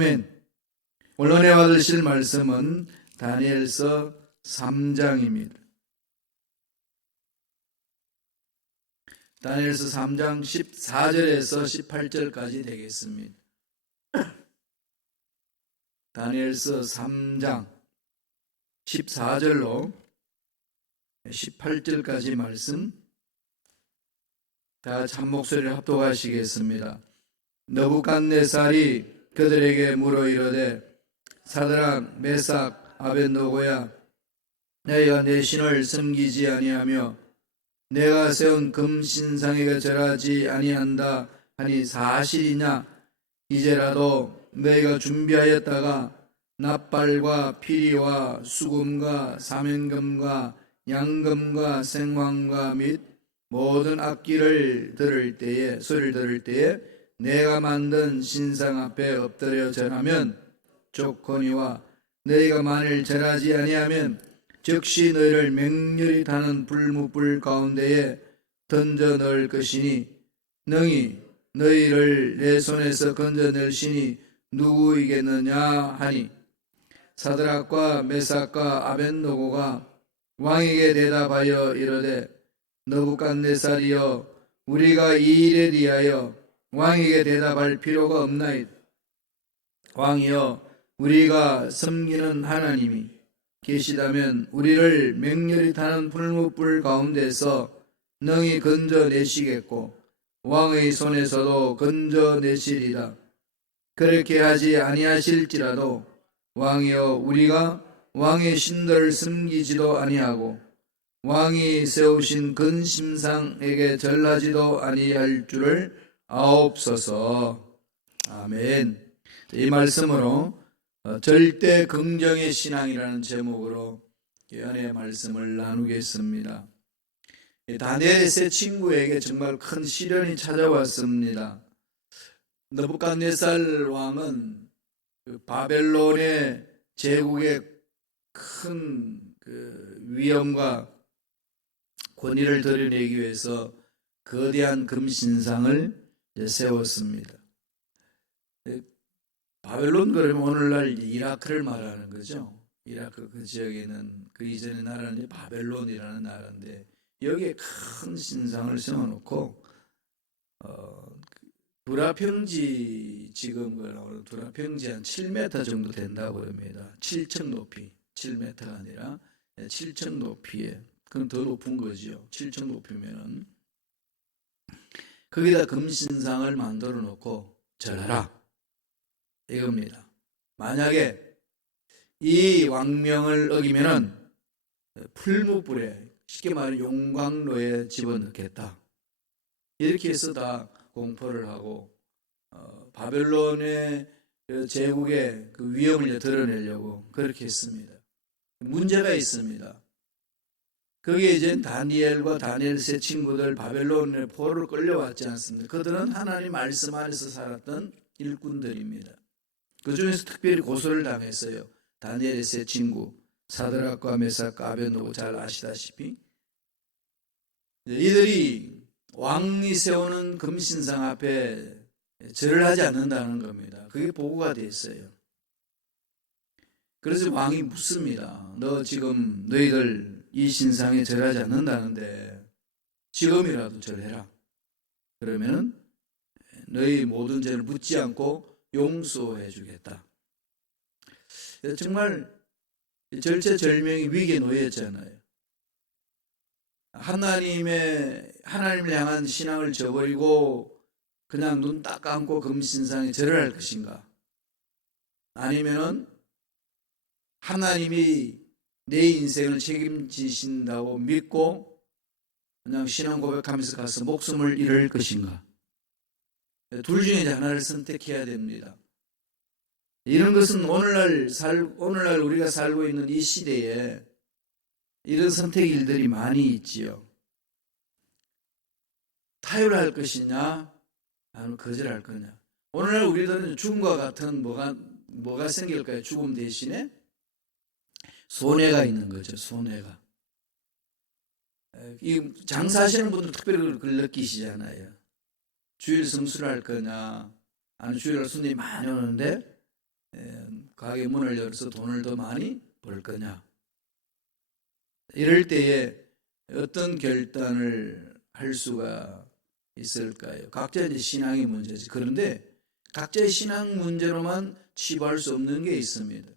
아멘. 오늘 은혜 받으실 말씀은 다니엘서 3장입니다. 다니엘서 3장 14절에서 18절까지 되겠습니다. 다니엘서 3장 14절로 18절까지 말씀 다 같이 한 목소리를 합독하시겠습니다. 느부갓네살이 그들에게 물어 이르되 사드락 메삭 아벳느고야, 너희가 내 신을 섬기지 아니하며 내가 세운 금신상에게 절하지 아니한다 하니 사실이냐? 이제라도 너희가 준비하였다가 납발과 피리와 수금과 사면금과 양금과 생황과 및 모든 악기를 소리를 들을 때에 내가 만든 신상 앞에 엎드려 절하면 좋거니와, 너희가 만일 절하지 아니하면 즉시 너희를 맹렬히 타는 불무불 가운데에 던져 넣을 것이니, 능히 너희를 내 손에서 건져낼 신이 누구이겠느냐 하니, 사드락과 메삭과 아벳느고가 왕에게 대답하여 이르되 느부갓네살이여, 우리가 이 일에 대하여 왕에게 대답할 필요가 없나이다. 왕이여, 우리가 섬기는 하나님이 계시다면 우리를 맹렬히 타는 불무불 가운데서 능히 건져내시겠고 왕의 손에서도 건져내시리라. 그렇게 하지 아니하실지라도 왕이여, 우리가 왕의 신들을 섬기지도 아니하고 왕이 세우신 근심상에게 절하지도 아니할 줄을 아옵소서. 아멘. 이 말씀으로 절대 긍정의 신앙이라는 제목으로 은혜의 말씀을 나누겠습니다. 다니엘의 세 친구에게 정말 큰 시련이 찾아왔습니다. 느부갓네살 왕은 바벨론의 제국의 큰 위엄과 권위를 드러내기 위해서 거대한 금신상을 세웠습니다. 바벨론 그러면 오늘날 이라크를 말하는 거죠. 이라크 그 지역에는 그 이전의 나라는 바벨론이라는 나라인데, 여기에 큰 신상을 세워놓고 두라평지, 지금 두라평지 한 7m 정도 된다고 합니다. 7층 높이, 7m가 아니라 7층 높이에, 그건 더 높은 거죠. 7층 높이면은 거기다 금신상을 만들어 놓고 절하라, 이겁니다. 만약에 이 왕명을 어기면은 풀무불에, 쉽게 말해 용광로에 집어넣겠다, 이렇게 해서 다 공포를 하고 바벨론의 제국의 그 위험을 드러내려고 그렇게 했습니다. 문제가 있습니다. 거기에 이제 다니엘과 다니엘 세 친구들 바벨론의 포로를 끌려왔지 않습니까? 그들은 하나님 말씀 안에서 살았던 일꾼들입니다. 그 중에서 특별히 고소를 당했어요. 다니엘의 세 친구 사드락과 메삭과 아벳느고, 잘 아시다시피 이들이 왕이 세우는 금신상 앞에 절을 하지 않는다는 겁니다. 그게 보고가 돼 있어요. 그래서 왕이 묻습니다. 너 지금 너희들 이 신상에 절하지 않는다는데 지금이라도 절해라. 그러면은 너희 모든 죄를 묻지 않고 용서해 주겠다. 정말 절체절명의 위기에 놓였잖아요. 하나님을 향한 신앙을 저버리고 그냥 눈 딱 감고 금신상에 절을 할 것인가? 아니면은 하나님이 내 인생을 책임지신다고 믿고 그냥 신앙 고백하면서 가서 목숨을 잃을 것인가? 둘 중에 하나를 선택해야 됩니다. 이런 것은 오늘날 우리가 살고 있는 이 시대에 이런 선택 일들이 많이 있지요. 타협할 것이냐, 아니면 거절할 거냐. 오늘날 우리들은 죽음과 같은 뭐가 생길까요? 죽음 대신에 손해가 있는 거죠. 손해가. 이 장사하시는 분들 특별히 그걸 느끼시잖아요. 주일 성수를 할 거냐, 아니면 주일날 손님이 많이 오는데 가게 문을 열어서 돈을 더 많이 벌 거냐? 이럴 때에 어떤 결단을 할 수가 있을까요? 각자의 신앙의 문제지. 그런데 각자의 신앙 문제로만 치부할 수 없는 게 있습니다.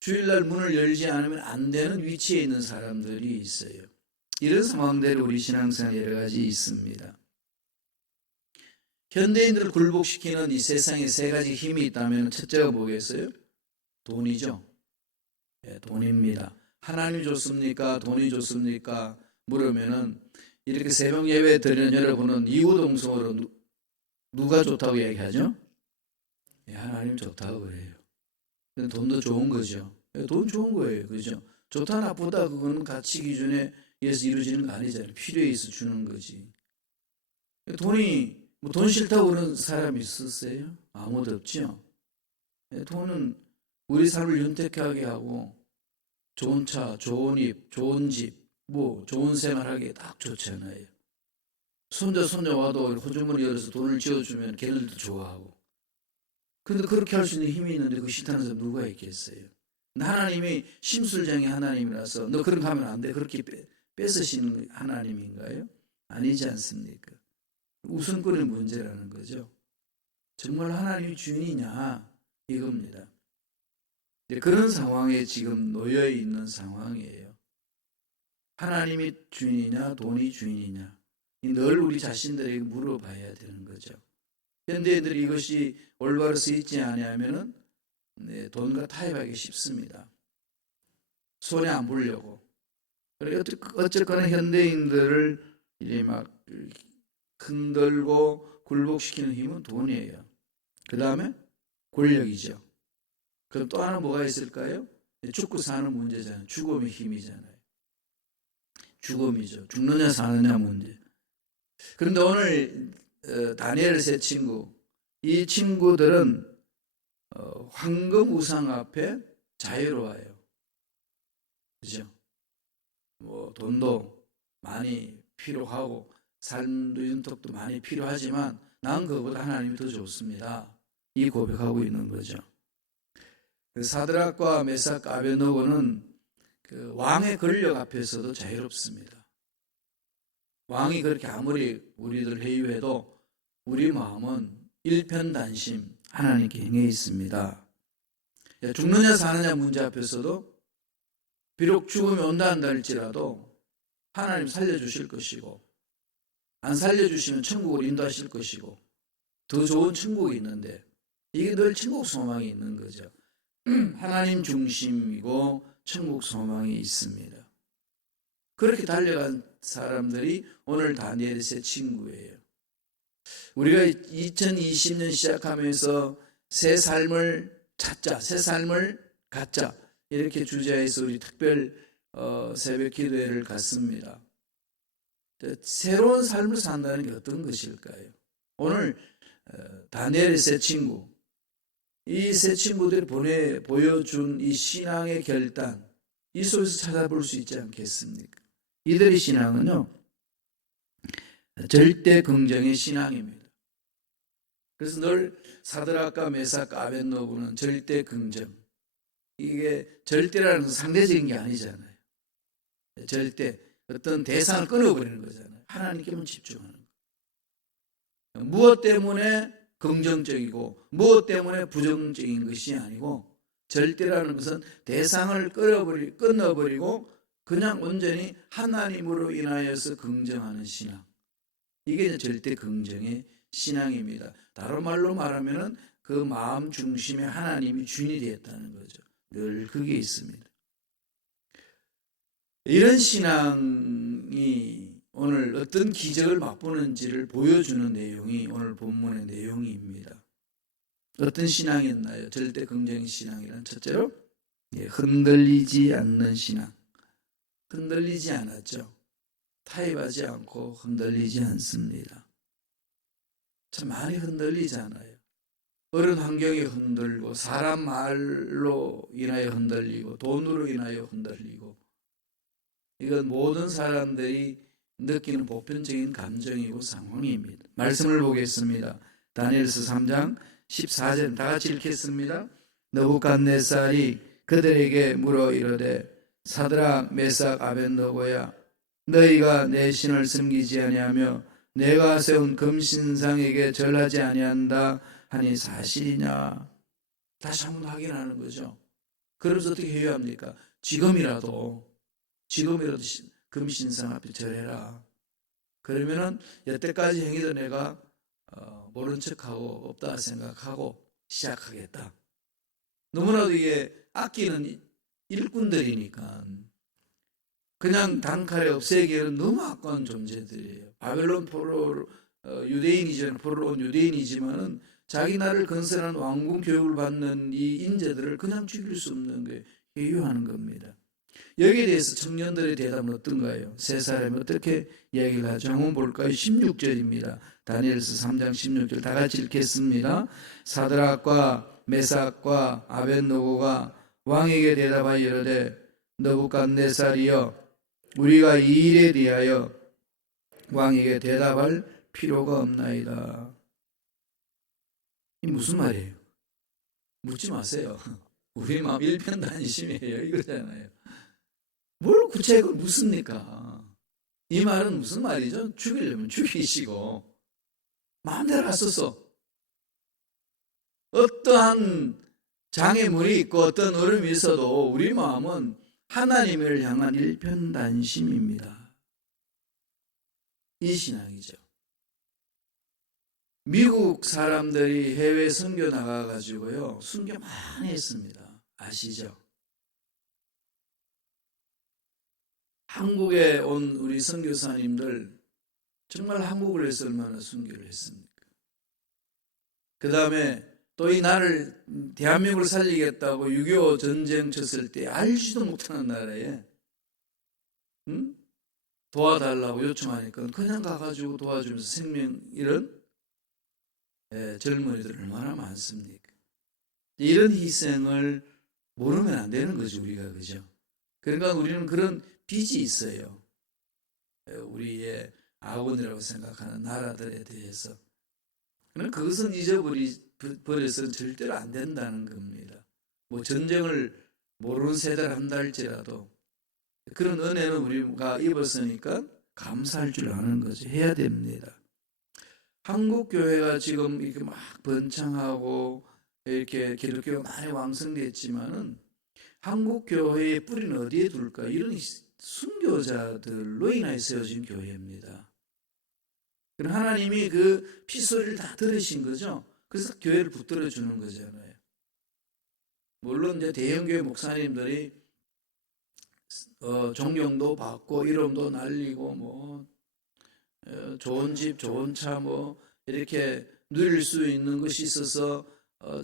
주일날 문을 열지 않으면 안 되는 위치에 있는 사람들이 있어요. 이런 상황대로 우리 신앙생활 여러 가지 있습니다. 현대인들을 굴복시키는 이 세상에 세 가지 힘이 있다면 첫째가 뭐겠어요? 돈이죠. 네, 돈입니다. 하나님 좋습니까? 돈이 좋습니까? 물으면은 이렇게 새벽 예배 드리는 여러분은 이구동성으로 누가 좋다고 얘기하죠? 네, 하나님 좋다고 그래요. 돈도 좋은 거죠. 돈 좋은 거예요. 그죠? 좋다 나쁘다 그거는 가치 기준에 의해서 이루어지는 거 아니잖아요. 필요에 의해서 주는 거지. 돈이 돈 싫다고 그러는 사람이 있었어요? 아무도 없죠. 돈은 우리 삶을 윤택하게 하고 좋은 차, 좋은 입, 좋은 집, 좋은 생활하기에 딱 좋잖아요. 손자 와도 호주머니 열어서 돈을 지어주면 걔네들도 좋아하고. 그런데 그렇게 할 수 있는 힘이 있는데 그 싫다는 사람 누가 있겠어요? 하나님이 심술장의 하나님이라서 너 그런 거 하면 안 돼. 그렇게 뺏으시는 하나님인가요? 아니지 않습니까? 우선권의 문제라는 거죠. 정말 하나님이 주인이냐 이겁니다. 그런 상황에 지금 놓여 있는 상황이에요. 하나님이 주인이냐 돈이 주인이냐 늘 우리 자신들에게 물어봐야 되는 거죠. 현대인들이 이것이 올바로 쓰이지 않으면은 돈과 타협하기 쉽습니다. 손에 안 보려고. 어쨌거나 현대인들을 이제 막 흔들고 굴복시키는 힘은 돈이에요. 그 다음에 권력이죠. 그럼 또 하나 뭐가 있을까요? 죽고 사는 문제잖아요. 죽음의 힘이잖아요. 죽음이죠. 죽느냐 사느냐 문제. 그런데 오늘 다니엘 세 친구, 이 친구들은 황금 우상 앞에 자유로워요. 그죠? 돈도 많이 필요하고 삶도 윤택도 많이 필요하지만 난 그거보다 하나님이 더 좋습니다. 이 고백하고 있는 거죠. 사드락과 메삭 아베노고는 그 왕의 권력 앞에서도 자유롭습니다. 왕이 그렇게 아무리 우리들 회유해도 우리 마음은 일편단심 하나님께 향해 있습니다. 죽느냐 사느냐 문제 앞에서도 비록 죽음이 온다 한다 할지라도 하나님 살려주실 것이고 안 살려주시면 천국을 인도하실 것이고 더 좋은 천국이 있는데 이게 늘 천국 소망이 있는 거죠. 하나님 중심이고 천국 소망이 있습니다. 그렇게 달려간 사람들이 오늘 다니엘의 세 친구예요. 우리가 2020년 시작하면서 새 삶을 찾자, 새 삶을 갖자 이렇게 주제에서 우리 특별 새벽 기도회를 갖습니다. 새로운 삶을 산다는 게 어떤 것일까요? 오늘 다니엘의 세 친구, 이 세 친구들이 보여준 이 신앙의 결단, 이 속에서 찾아볼 수 있지 않겠습니까? 이들의 신앙은요, 절대 긍정의 신앙입니다. 그래서 늘 사드락과 메삭 아벳노고는 절대 긍정. 이게 절대라는 것은 상대적인 게 아니잖아요. 절대 어떤 대상을 끊어버리는 거잖아요. 하나님께만 집중하는 거. 무엇 때문에 긍정적이고 무엇 때문에 부정적인 것이 아니고 절대라는 것은 대상을 끊어버리고 그냥 온전히 하나님으로 인하여서 긍정하는 신앙. 이게 절대 긍정의 신앙입니다. 다른 말로 말하면 그 마음 중심에 하나님이 주인이 되었다는 거죠. 늘 그게 있습니다. 이런 신앙이 오늘 어떤 기적을 맛보는지를 보여주는 내용이 오늘 본문의 내용입니다. 어떤 신앙이었나요? 절대 긍정의 신앙이란 첫째로 흔들리지 않는 신앙. 흔들리지 않았죠. 타협하지 않고 흔들리지 않습니다. 참 많이 흔들리잖아요. 어른 환경에 흔들고 사람 말로 인하여 흔들리고 돈으로 인하여 흔들리고 이건 모든 사람들이 느끼는 보편적인 감정이고 상황입니다. 말씀을 보겠습니다. 다니엘서 3장 14절 다 같이 읽겠습니다. 느부갓네살이 그들에게 물어 이르되 사드락 메삭 아벳느고야 너희가 내 신을 섬기지 아니하며 내가 세운 금신상에게 절하지 아니한다 하니 사실이냐. 다시 한번 확인하는 거죠. 그러면서 어떻게 해야 합니까? 지금이라도 금신상 앞에 절해라. 그러면은 여태까지 행위도 내가 모른 척하고 없다 생각하고 시작하겠다. 너무나도 이게 아끼는 일꾼들이니까 그냥 단칼에 없애기에는 너무 아까운 존재들이에요. 바벨론 포로 유대인이지만 포로로 온 유대인이지만은 자기 나라를 건설한 왕궁 교육을 받는 이 인재들을 그냥 죽일 수 없는 거예요. 회유하는 겁니다. 여기에 대해서 청년들의 대답은 어떤가요? 세 사람이 어떻게 이야기를 하죠? 한번 볼까요? 16절입니다. 다니엘서 3장 16절 다 같이 읽겠습니다. 사드락과 메삭과 아벳느고가 왕에게 대답하여 이르되 느부갓네살이여 우리가 이 일에 대하여 왕에게 대답할 필요가 없나이다. 이 무슨 말이에요? 묻지 마세요. 우리 마음 일편단심이에요 이거잖아요. 뭘 구체적으로 묻습니까? 이 말은 무슨 말이죠? 죽이려면 죽이시고 마음대로 하소서. 어떠한 장애물이 있고 어떤 어려움이 있어도 우리 마음은 하나님을 향한 일편단심입니다. 이 신앙이죠. 미국 사람들이 해외 선교 나가가지고요 순교 많이 했습니다. 아시죠? 한국에 온 우리 선교사님들 정말 한국을 위해서 얼마나 순교를 했습니까? 그 다음에 또 이 나라를 대한민국을 살리겠다고 6.25 전쟁 쳤을 때 알지도 못하는 나라에 도와달라고 요청하니까 그냥 가가지고 도와주면서 생명 잃은 젊은이들 얼마나 많습니까? 이런 희생을 모르면 안 되는 거죠 우리가. 그죠? 그러니까 우리는 그런 빚이 있어요. 우리의 아군이라고 생각하는 나라들에 대해서. 그러나 그것은 잊어버려서는 절대로 안 된다는 겁니다. 뭐 전쟁을 모르는 세대를 한다 할지라도 그런 은혜는 우리가 입었으니까 감사할 줄 아는 거죠. 해야 됩니다. 한국 교회가 지금 이렇게 막 번창하고 이렇게 기독교가 많이 왕성됐지만은 한국 교회의 뿌리는 어디에 둘까? 이런 순교자들로 인하여 세워진 교회입니다. 그럼 하나님이 그 피소리를 다 들으신 거죠. 그래서 교회를 붙들어 주는 거잖아요. 물론 이제 대형교회 목사님들이 존경도 받고 이름도 날리고 뭐 좋은 집, 좋은 차 뭐 이렇게 누릴 수 있는 것이 있어서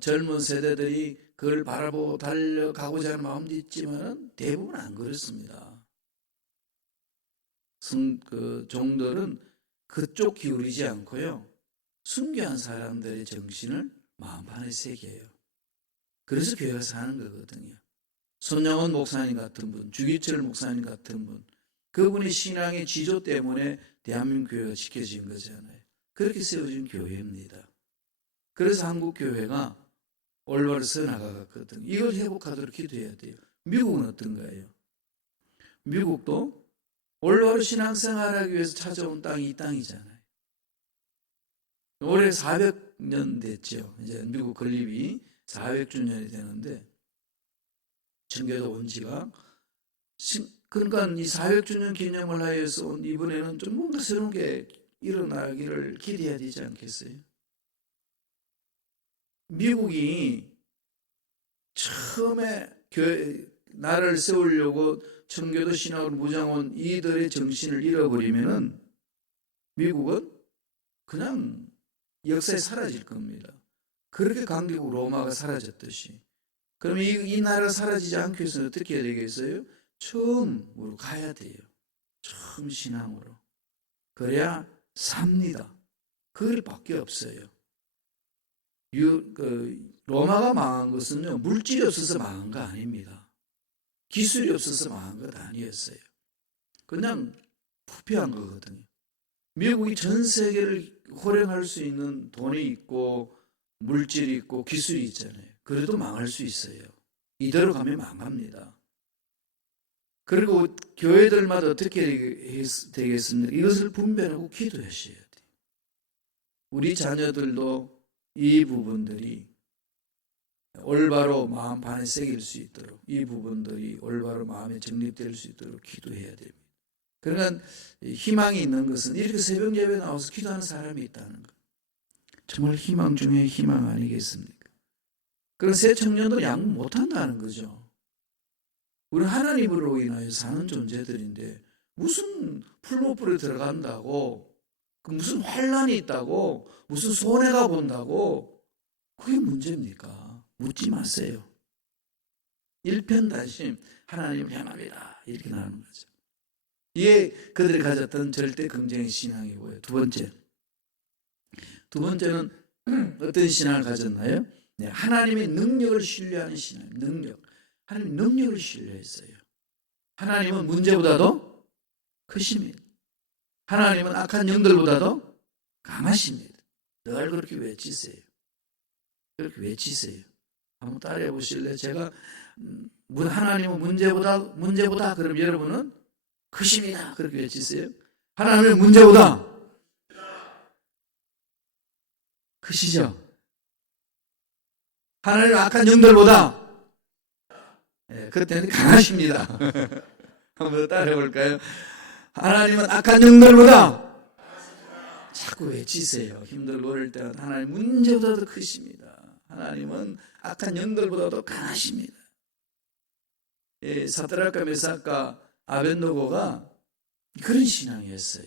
젊은 세대들이 그걸 바라보고 달려가고자 하는 마음도 있지만 대부분 안 그렇습니다. 종들은 그쪽 기울이지 않고요. 순교한 사람들의 정신을 마음판에 새겨요. 그래서 교회가 사는 거거든요. 손영원 목사님 같은 분, 주기철 목사님 같은 분, 그분의 신앙의 지조 때문에 대한민국 교회가 지켜진 거잖아요. 그렇게 세워진 교회입니다. 그래서 한국 교회가 올바로 서나가거든요. 이걸 회복하도록 기도해야 돼요. 미국은 어떤가요? 미국도 올바로 신앙생활하기 위해서 찾아온 땅이 이 땅이잖아요. 올해 400년 됐죠. 이제 미국 건립이 400주년이 되는데 청교도 온 지가 그러니까 이 400주년 기념을 하여서 이번에는 좀 뭔가 새로운 게 일어나기를 기대해야 되지 않겠어요? 미국이 처음에 나라를 세우려고 청교도 신학으로 무장한 이들의 정신을 잃어버리면은 미국은 그냥 역사에 사라질 겁니다. 그렇게 강대국 로마가 사라졌듯이. 그럼 이 나라가 사라지지 않기 위해서는 어떻게 해야 되겠어요? 처음으로 가야 돼요. 처음 신앙으로. 그래야 삽니다. 그걸 밖에 없어요. 로마가 망한 것은요, 물질이 없어서 망한 거 아닙니다. 기술이 없어서 망한 것 아니었어요. 그냥 부패한 거거든요. 미국이 전 세계를 호령할 수 있는 돈이 있고 물질이 있고 기술이 있잖아요. 그래도 망할 수 있어요. 이대로 가면 망합니다. 그리고 교회들마다 어떻게 되겠습니까? 이것을 분별하고 기도하셔야 돼요. 우리 자녀들도 이 부분들이 올바로 마음 반에 새길 수 있도록, 이 부분들이 올바로 마음에 정립될 수 있도록 기도해야 됩니다. 그러니까 희망이 있는 것은 이렇게 새벽 예배 나와서 기도하는 사람이 있다는 것. 정말 희망 중에 희망 아니겠습니까? 그런 새 청년들 양보 못한다는 거죠. 우리는 하나님으로 인하여 사는 존재들인데 무슨 풀무불에 들어간다고, 무슨 환란이 있다고, 무슨 손해가 본다고, 그게 문제입니까? 묻지 마세요. 일편단심, 하나님을 향합니다. 이렇게 나오는 거죠. 이게 그들이 가졌던 절대 긍정의 신앙이고요. 두 번째는 어떤 신앙을 가졌나요? 네, 하나님의 능력을 신뢰하는 신앙. 하나님 능력을 신뢰했어요. 하나님은 문제보다도 크십니다. 하나님은 악한 영들보다도 강하십니다. 늘 그렇게 외치세요. 그렇게 외치세요. 한번 따라해 보실래요? 제가 하나님은 문제보다 그럼 여러분은 크십니다. 그렇게 외치세요. 하나님은 문제보다 크시죠. 하나님은 악한 영들보다 그때는 강하십니다. 한번 더 따라해 볼까요? 하나님은 악한 영들보다 자꾸 외치세요. 힘들고 어릴 때는 하나님 문제보다도 크십니다. 하나님은 악한 영들보다도 강하십니다. 사드락과 메삭과 아벳노고가 그런 신앙이었어요.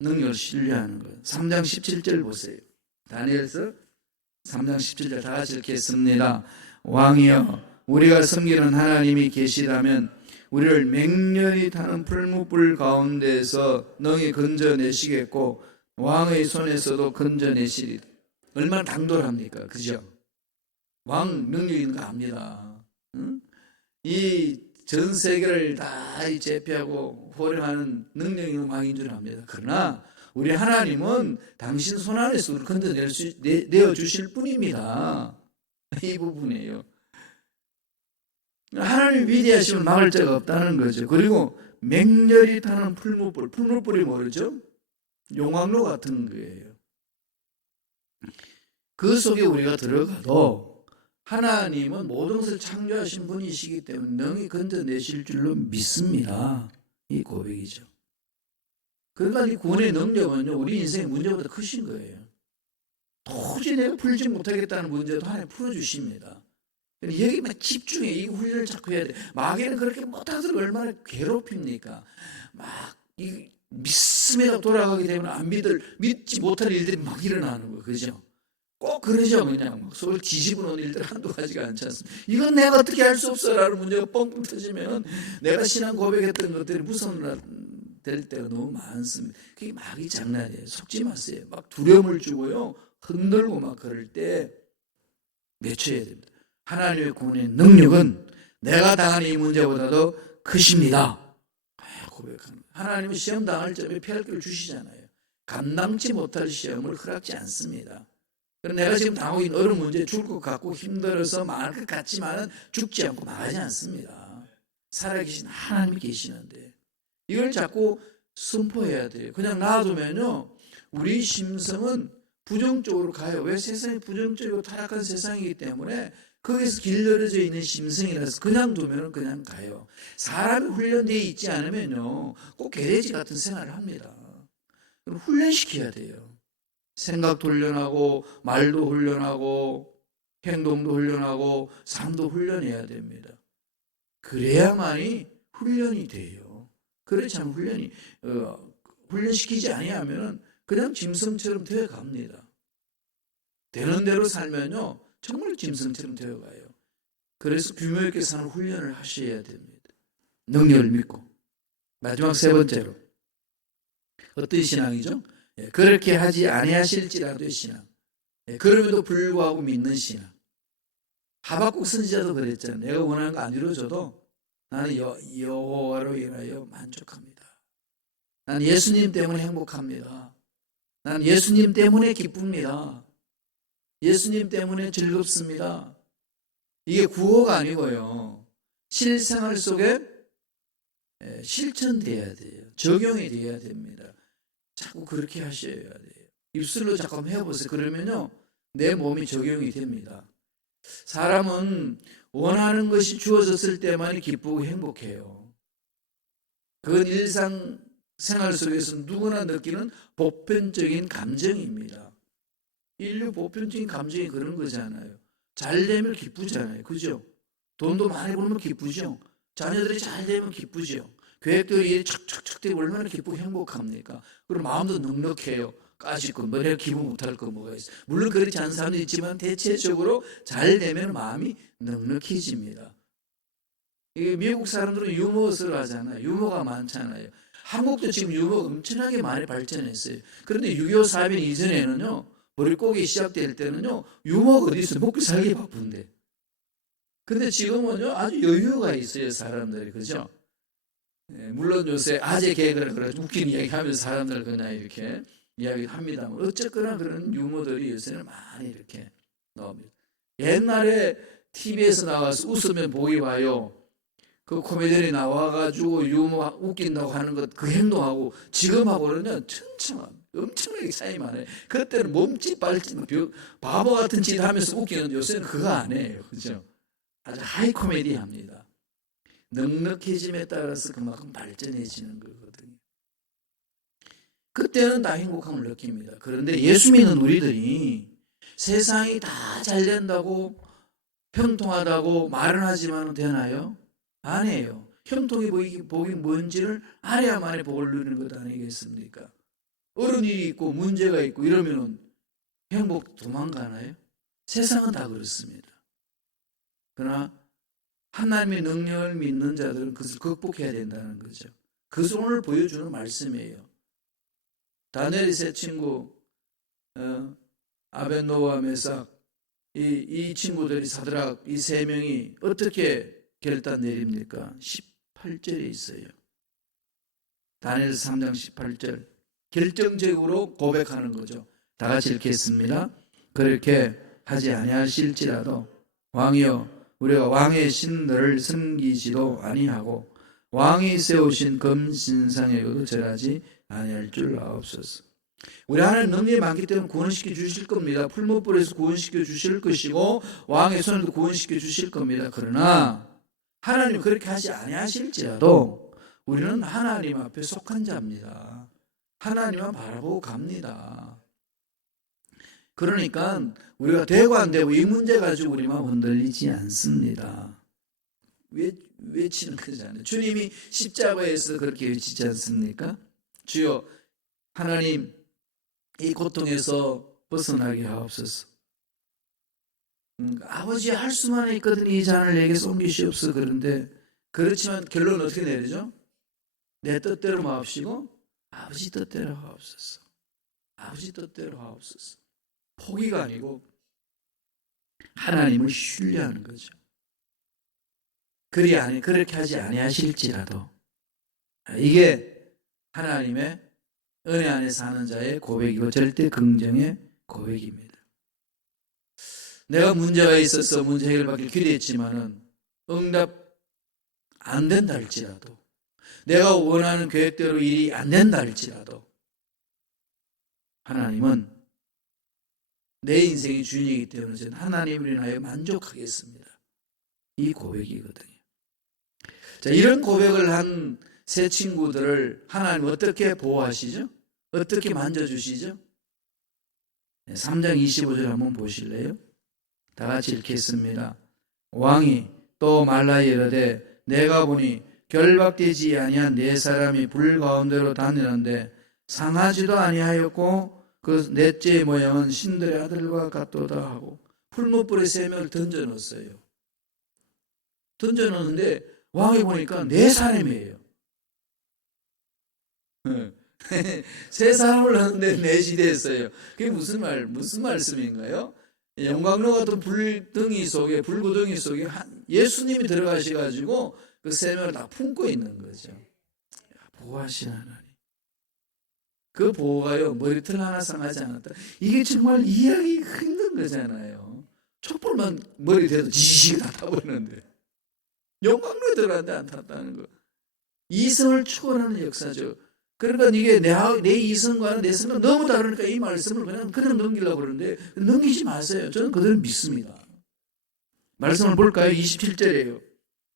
능력을 신뢰하는 거예요. 3장 17절 보세요. 다니엘서 3장 17절 다 같이 읽겠습니다. 왕이여, 우리가 섬기는 하나님이 계시다면 우리를 맹렬히 타는 풀무불 가운데서 능히 건져내시겠고 왕의 손에서도 건져내시리다. 얼마나 당돌합니까? 그죠? 왕 능력 있는 거 압니다. 응? 이 전 세계를 다 제패하고 호령하는 능력 있는 왕인 줄 압니다. 그러나 우리 하나님은 당신 손 안에서 우리를 건져내주실 뿐입니다. 이 부분이에요. 하나님 위대하심을 막을 자가 없다는 거죠. 그리고 맹렬히 타는 풀무불이 뭐죠? 용광로 같은 거예요. 그 속에 우리가 들어가도 하나님은 모든 것을 창조하신 분이시기 때문에 능히 건져내실 줄로 믿습니다. 이 고백이죠. 그러니까 이 구원의 능력은요, 우리 인생의 문제보다 크신 거예요. 도저히 내가 풀지 못하겠다는 문제도 하나님 풀어주십니다. 여기만 집중해. 이 훈련을 자꾸 해야 돼. 마귀는 그렇게 못하도록 얼마나 괴롭힙니까? 이 믿음에다 돌아가게 되면 믿지 못할 일들이 막 일어나는 거, 그죠? 꼭 그러죠. 그냥 막 속을 뒤집어 놓은 일들 한두 가지가 않지 않습니까? 이건 내가 어떻게 할 수 없어라는 문제가 뻥뻥 터지면 내가 신앙 고백했던 것들이 무성될 때가 너무 많습니다. 그게 마귀 장난이에요. 속지 마세요. 막 두려움을 주고요, 흔들고 막 그럴 때 외쳐야 됩니다. 하나님의 구원의 능력은 내가 당하는 이 문제보다도 크십니다. 고백합니다. 하나님은 시험 당할 점에 피할 길을 주시잖아요. 감당치 못할 시험을 허락지 않습니다. 내가 지금 당하고 있는 어려운 문제에 죽을 것 같고 힘들어서 망할 것 같지만 죽지 않고 망하지 않습니다. 살아계신 하나님이 계시는데 이걸 자꾸 선포해야 돼요. 그냥 놔두면요, 우리 심성은 부정적으로 가요. 왜? 세상이 부정적이고 타락한 세상이기 때문에 거기서 길들여져 있는 심성이라서 그냥 두면 그냥 가요. 사람이 훈련되어 있지 않으면요, 꼭 게레지 같은 생활을 합니다. 훈련시켜야 돼요. 생각도 훈련하고 말도 훈련하고 행동도 훈련하고 삶도 훈련해야 됩니다. 그래야만이 훈련이 돼요. 그래 참 훈련시키지 아니하면 그냥 짐승처럼 되어갑니다. 되는 대로 살면요, 정말 짐승처럼 되어가요. 그래서 규모 있게 사는 훈련을 하셔야 됩니다. 능력을 믿고. 마지막 세 번째로 어떤 신앙이죠? 그렇게 하지 아니하실지라도의 신앙. 그럼에도 불구하고 믿는 신앙. 하박국 선지자도 그랬잖아요. 내가 원하는 거 안 이루어져도 나는 여호와로 인하여 만족합니다. 나는 예수님 때문에 행복합니다. 나는 예수님 때문에 기쁩니다. 예수님 때문에 즐겁습니다. 이게 구호가 아니고요. 실생활 속에 실천돼야 돼요. 적용이 돼야 됩니다. 자꾸 그렇게 하셔야 돼요. 입술로 자꾸 해보세요. 그러면요, 내 몸이 적용이 됩니다. 사람은 원하는 것이 주어졌을 때만 기쁘고 행복해요. 그건 일상생활 속에서 누구나 느끼는 보편적인 감정입니다. 인류 보편적인 감정이 그런 거잖아요. 잘 되면 기쁘잖아요. 그죠? 돈도 많이 벌면 기쁘죠? 자녀들이 잘 되면 기쁘죠? 계획들이 척척척 되고 얼마나 기쁘고 행복합니까? 그리고 마음도 넉넉해요. 까짓 거, 내가 기분 못할 거 뭐가 있어. 물론 그렇지 않은 사람도 있지만 대체적으로 잘 되면 마음이 넉넉해집니다. 이게 미국 사람들은 유머스를 하잖아요. 유머가 많잖아요. 한국도 지금 유머가 엄청나게 많이 발전했어요. 그런데 6.25 사변 이전에는요, 머릿고기 시작될 때는요, 유머가 어디 있어요? 먹고 살기 바쁜데. 근데 지금은요, 아주 여유가 있어요, 사람들이. 그죠? 물론 요새 아재 개그를 그래 웃긴 이야기 하면서 사람들 그냥 이렇게 이야기합니다만, 어쨌거나 그런 유머들이 요새는 많이 이렇게 나옵니다. 옛날에 TV에서 나와서 웃으면 복이 와요. 그 코미디언이 나와가지고 유머 웃긴다고 하는 것, 그 행동하고 지금하고는요, 엄청나게 차이 많아요. 그때는 몸짓 발짓 바보 같은 짓 하면서 웃기는, 요새는 그거 안 해요. 그죠? 아주 하이 코미디 합니다. 넉넉해짐에 따라서 그만큼 발전해지는 거거든요. 그때는 다 행복함을 느낍니다. 그런데 예수 믿는 우리들이 세상이 다 잘 된다고 형통하다고 말은 하지만 되나요? 아니에요. 형통이 복이 뭔지를 알아야만이 복을 누리는 것 아니겠습니까? 어려운 일이 있고 문제가 있고 이러면 행복 도망가나요? 세상은 다 그렇습니다. 그러나 하나님의 능력을 믿는 자들은 그것을 극복해야 된다는 거죠. 그것을 오늘 보여주는 말씀이에요. 다니엘의 세 친구 아벳노와 메삭, 이 친구들이 사드락, 이 세 명이 어떻게 결단 내립니까? 18절에 있어요. 다니엘 3장 18절. 결정적으로 고백하는 거죠. 다 같이 읽겠습니다. 그렇게 하지 아니하실지라도 왕이여, 우리가 왕의 신들을 섬기지도 아니하고 왕이 세우신 금신상에도 절하지 아니할 줄 아옵소서. 우리 하나님 능력이 많기 때문에 구원시켜 주실 겁니다. 풀무불에서 구원시켜 주실 것이고 왕의 손에도 구원시켜 주실 겁니다. 그러나 하나님 그렇게 하지 아니하실지라도 우리는 하나님 앞에 속한 자입니다. 하나님만 바라보고 갑니다. 그러니까 우리가 되고 안 되고 이 문제 가지고 우리만 흔들리지 않습니다. 외치는 거잖아요. 주님이 십자가에서 그렇게 외치지 않습니까? 주여 하나님 이 고통에서 벗어나게 하옵소서. 아버지 할 수만 있거든 이 잔을 내게서 옮기시옵소서. 그런데 그렇지만 결론은 어떻게 내리죠? 내 뜻대로 마옵시고 아버지 뜻대로 하옵소서. 아버지 뜻대로 하옵소서. 포기가 아니고 하나님을 신뢰하는 거죠. 그렇게 하지 아니하실지라도 이게 하나님의 은혜 안에 사는 자의 고백이고 절대 긍정의 고백입니다. 내가 문제가 있어서 문제 해결받길 기대했지만은 응답 안 된다 할지라도, 내가 원하는 계획대로 일이 안 된다 할지라도 하나님은 내 인생의 주인이기 때문에 저는 하나님을 인하여 만족하겠습니다. 이 고백이거든요. 자, 이런 고백을 한 세 친구들을 하나님 어떻게 보호하시죠? 어떻게 만져주시죠? 3장 25절 한번 보실래요? 다 같이 읽겠습니다. 왕이 또 말라 이르되 내가 보니 결박되지 아니한 네 사람이 불 가운데로 다니는데 상하지도 아니하였고 그 넷째 모양은 신들의 아들과 같도다 하고 풀무불에 세 명을 던져넣었어요. 던져넣었는데 왕이 보니까 네 사람이에요. 세 사람을 넣었는데 넷이 됐어요. 그게 무슨 말씀인가요? 영광로 같은 불구덩이 속에 예수님이 들어가셔가지고 그 세 명을 다 품고 있는 거죠. 보호하신 하나님. 그 보호가요, 머리털 하나 상하지 않았다. 이게 정말 이해하기 힘든 거잖아요. 촛불만 머리 대도 지지직 다 타버리는데 영광로에 들어갔는데 안 탔다는 거. 이성을 추구하는 역사죠. 그러니까 이게 내 이성과는 내 성은 너무 다르니까 이 말씀을 그냥 넘기려고 그러는데 넘기지 마세요. 저는 그대로 믿습니다. 말씀을 볼까요? 27절이에요.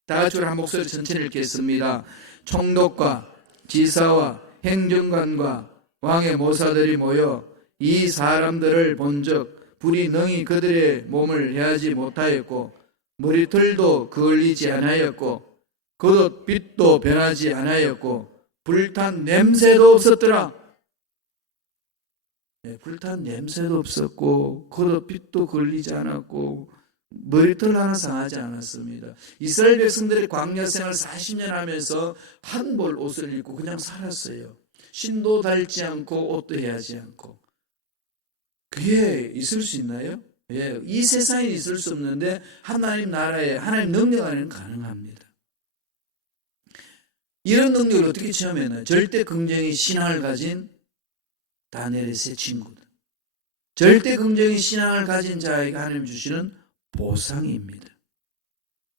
다 같이 한 목소리 천천히 읽겠습니다. 총독과 지사와 행정관과 왕의 모사들이 모여 이 사람들을 본즉 불이 능히 그들의 몸을 해하지 못하였고 머리털도 그을리지 않았고 겉옷 빛도 변하지 않았고 불탄 냄새도 없었더라. 네, 불탄 냄새도 없었고 겉옷 빛도 그을리지 않았고 머리털 하나 상하지 않았습니다. 이스라엘 백성들이 광야 생활 40년 하면서 한 벌 옷을 입고 그냥 살았어요. 신도 달지 않고 옷도 해하지 않고. 그게 있을 수 있나요? 예, 이 세상에 있을 수 없는데 하나님 나라에 하나님 능력 안에는 가능합니다. 이런 능력을 어떻게 체험했나요? 절대 긍정의 신앙을 가진 다니엘의 세 친구들. 절대 긍정의 신앙을 가진 자에게 하나님 주시는 보상입니다.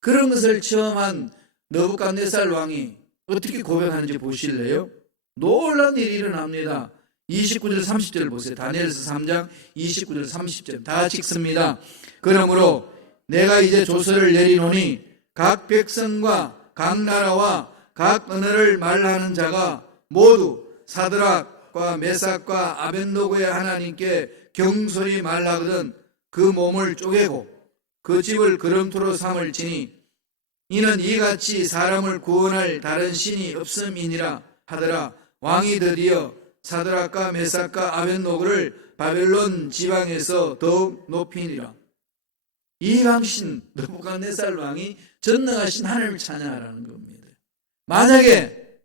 그런 것을 체험한 느부갓네살 왕이 어떻게 고백하는지 보실래요? 놀라운 일이 일어납니다. 29절 30절 보세요. 다니엘서 3장 29절 30절 다 같이 읽습니다. 그러므로 내가 이제 조서를 내리노니 각 백성과 각 나라와 각 언어를 말하는 자가 모두 사드락과 메삭과 아벳노고의 하나님께 경솔히 말하거든 그 몸을 쪼개고 그 집을 거름토로 삼을지니 이는 이같이 사람을 구원할 다른 신이 없음이니라 하더라. 왕이 드디어 사드락과 메삭과 아벳노고를 바벨론 지방에서 더욱 높이니라. 이 왕신 느부갓네살 왕이 전능하신 하나님을 찬양하라는 겁니다. 만약에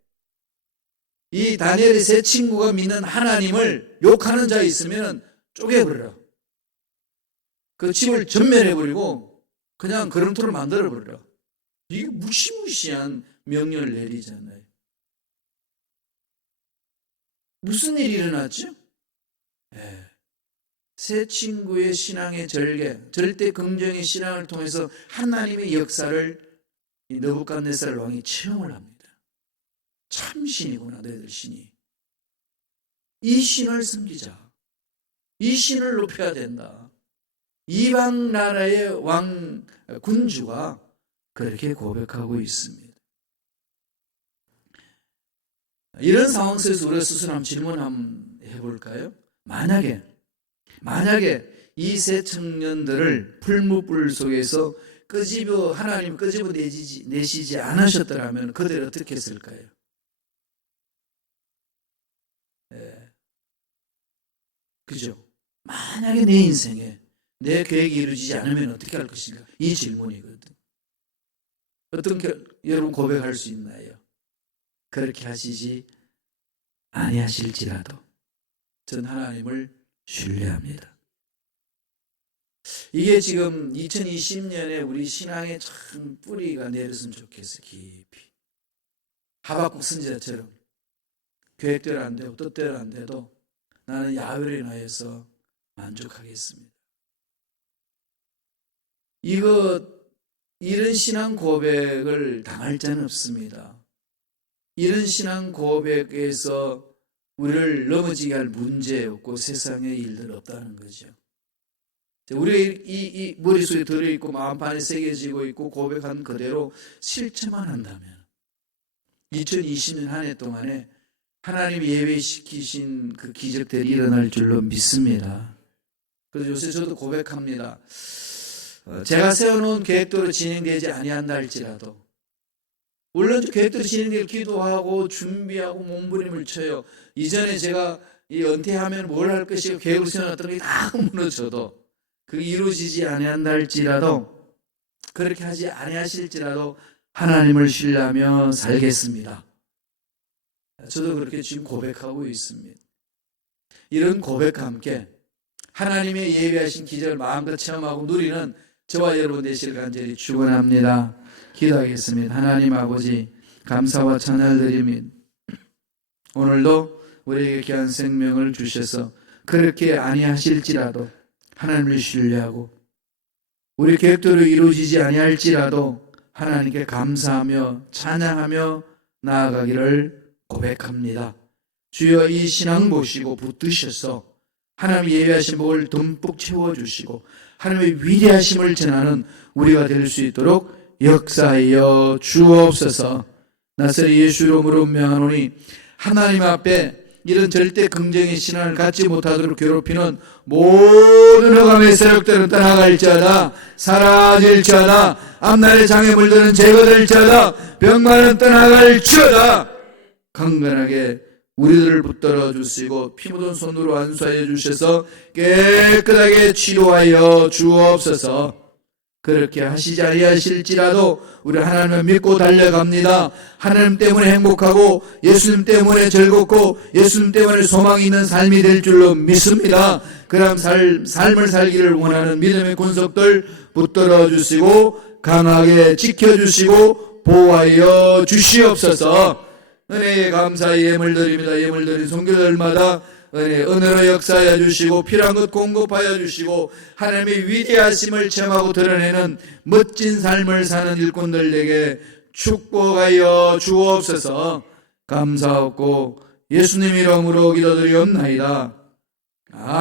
이 다니엘의 세 친구가 믿는 하나님을 욕하는 자 있으면 쪼개버려라. 그 집을 전멸해버리고 그냥 거름토를 만들어버려라. 이게 무시무시한 명령을 내리잖아요. 무슨 일이 일어났죠? 세 친구의 신앙의 절대 긍정의 신앙을 통해서 하나님의 역사를 이 느부갓네살 왕이 체험을 합니다. 참 신이구나 너희들 신이. 이 신을 섬기자. 이 신을 높여야 된다. 이방 나라의 왕 군주가 그렇게 고백하고 있습니다. 이런 상황 속에서 우리가 스스로 한번 질문 한번 해볼까요? 만약에 이 세 청년들을 풀무불 속에서 하나님 끄집어 내시지 않으셨더라면 그들이 어떻게 했을까요? 그죠? 만약에 내 인생에 내 계획이 이루어지지 않으면 어떻게 할 것인가? 이 질문이거든. 어떻게 여러분 고백할 수 있나요? 그렇게 하시지 아니하실지라도 전 하나님을 신뢰합니다. 이게 지금 2020년에 우리 신앙에 참 뿌리가 내렸으면 좋겠어요. 깊이. 하박국 선지자처럼 계획대로 안 되고 뜻대로 안 돼도 나는 야훼를 인하여서 만족하겠습니다. 이런 신앙 고백을 당할 자는 없습니다. 이런 신앙 고백에서 우리를 넘어지게 할 문제 없고 세상의 일들 없다는 거죠. 우리가 이 머릿속에 들어있고 마음판에 새겨지고 있고 고백한 그대로 실체만 한다면 2020년 한 해 동안에 하나님이 예배시키신 그 기적들이 일어날 줄로 믿습니다. 그래서 요새 저도 고백합니다. 제가 세워놓은 계획대로 진행되지 아니한다 할지라도 물론 계획대로 진행될 기도하고 준비하고 몸부림을 쳐요. 이전에 제가 이 은퇴하면 뭘 할 것이고 계획을 세워놨던 게 다 무너져도 그게 이루어지지 아니한다 할지라도 그렇게 하지 아니하실지라도 하나님을 신뢰하며 살겠습니다. 저도 그렇게 지금 고백하고 있습니다. 이런 고백과 함께 하나님의 예비하신 기적을 마음껏 체험하고 누리는 저와 여러분 되시길 간절히 축원합니다. 기도하겠습니다. 하나님 아버지 감사와 찬양을 드립니다. 오늘도 우리에게 귀한 생명을 주셔서 그렇게 아니하실지라도 하나님을 신뢰하고 우리 계획대로 이루어지지 아니할지라도 하나님께 감사하며 찬양하며 나아가기를 고백합니다. 주여, 이 신앙 보시고 붙드셔서 하나님의 예비하신 복을 듬뿍 채워주시고 하나님의 위대하심을 전하는 우리가 될 수 있도록 역사하여 주옵소서. 나사렛 예수 이름으로 명하노니 하나님 앞에 이런 절대 긍정의 신앙을 갖지 못하도록 괴롭히는 모든 흑암의 세력들은 떠나갈지어다. 사라질지어다. 앞날의 장애물들은 제거될지어다. 병만은 떠나갈지어다. 강건하게 우리들을 붙들어 주시고 피 묻은 손으로 안수하여 주셔서 깨끗하게 치료하여 주옵소서. 그렇게 하시지 아니하실지라도 우리 하나님을 믿고 달려갑니다. 하나님 때문에 행복하고 예수님 때문에 즐겁고 예수님 때문에 소망이 있는 삶이 될 줄로 믿습니다. 그럼 삶을 살기를 원하는 믿음의 군속들 붙들어 주시고 강하게 지켜주시고 보호하여 주시옵소서. 은혜에 감사의 예물 드립니다. 예물 드린 성교들마다 은혜로 역사하여 주시고 필요한 것 공급하여 주시고 하나님의 위대하심을 체험하고 드러내는 멋진 삶을 사는 일꾼들에게 축복하여 주옵소서. 감사하고 예수님 이름으로 기도드리옵나이다. 아멘.